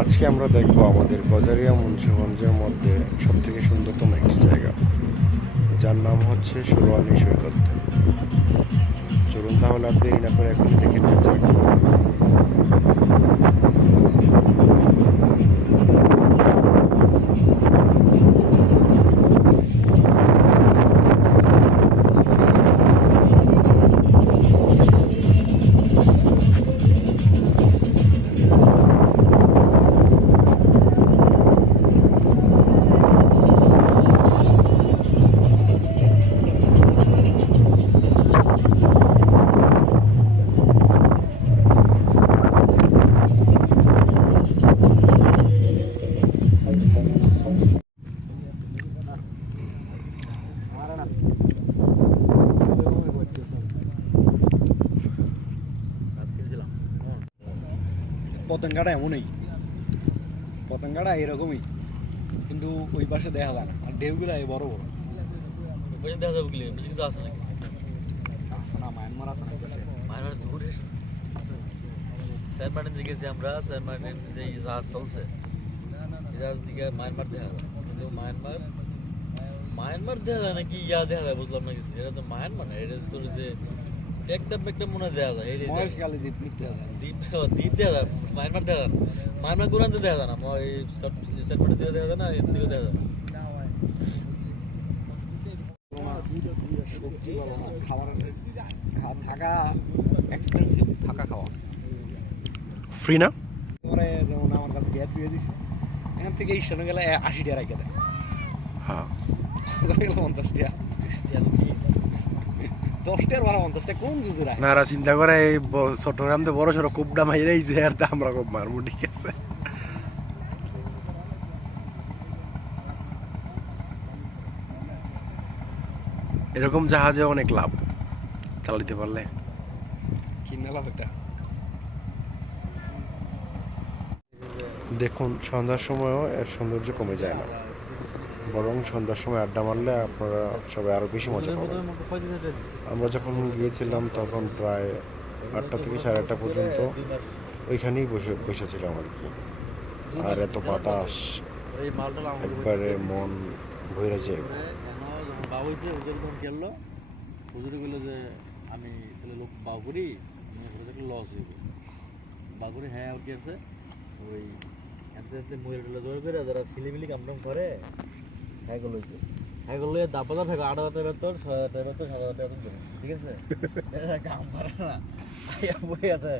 আজকে আমরা দেখব আমাদের গজারিয়া মুন্সিগঞ্জের মধ্যে সব থেকে সুন্দরতম একটি জায়গা। যার নাম হচ্ছে ষোলোয়ানি সৈকত। চলুন তাহলে আর এখন না দেখে নিয়ে পতঙ্গাটা এমনই পতঙ্গাটা এরকমই কিন্তু ওই পাশে দেখা যায় না আর ঢেউগুলো এই বড় বড় পর্যন্ত দেখা যাবে গেলে বেশি কিছু আছে নাকি আছে না মায়ানমার আছে না এই পাশে। মায়ানমার দূর সেন্ট মার্টিন যে গেছি আমরা সেন্ট মার্টিন যে জাহাজ চলছে এই জাহাজ দিকে মায়ানমার দেখা যায় কিন্তু মায়ানমার মায়ানমার দেখা যায় নাকি? ইয়া দেখা যায় বুঝলাম না কিছু। এটা তো মায়ানমার না এটা তোর যে টেকটা পেকটা মনে দেখা যায় এটা মহেশখালী দ্বীপ নিতে যায়। দ্বীপ দ্বীপ দেখা যায় মায়ানমার দেখা যায় না। মায়ানমার কোরআনতে দেখা যায় না এই সেন্ট মার্টিন দিকে দেখা যায় না এর দিকে দেখা যায় না। সবজি ভালো না, থাকা এক্সপেন্সিভ থাকা খাওয়া। ফ্রি না? পরে যেমন আমার কাছে দিয়ে দিছে এখান থেকে স্টেশনে গেলে আশি টাকা রেখে দেয়। হ্যাঁ। চিন্তা করে এই চট্টগ্রাম তো বড় সড়ো যে আর তা আমরা খুব মারবো ঠিক আছে? এরকম জাহাজে অনেক লাভ চালাতে পারলে। কিনে লাভ এটা? দেখুন সন্ধ্যার সময়ও এর সৌন্দর্য কমে যায় না। বরং সন্ধ্যার সময় আড্ডা মারলে আপনারা সবাই আরও বেশি মজা পাবেন। আমরা যখন গিয়েছিলাম তখন প্রায় আটটা থেকে সাড়ে আটটা পর্যন্ত ওইখানেই বসে বসেছিলাম আর কি। আর এত বাতাস একবারে মন ভরে যায়। বাবু হয়েছে হুজুর তখন খেললো হুজুরে বলল যে আমি তাহলে লোক বাউ করি লস হইব। বাউ করি হ্যাঁ কি আছে। ওই এতে এতে মহিলা জোর করে যারা সিলিমিলি কামটাম করে হ্যাঁ গুলো হয়েছে। হ্যাগল লইয়া দাপা দাপ হ্যাগল আট হাজার বেতন ছয় হাজার বেতন সাত হাজার বেতন ঠিক আছে? কাম পারে না। বই আছে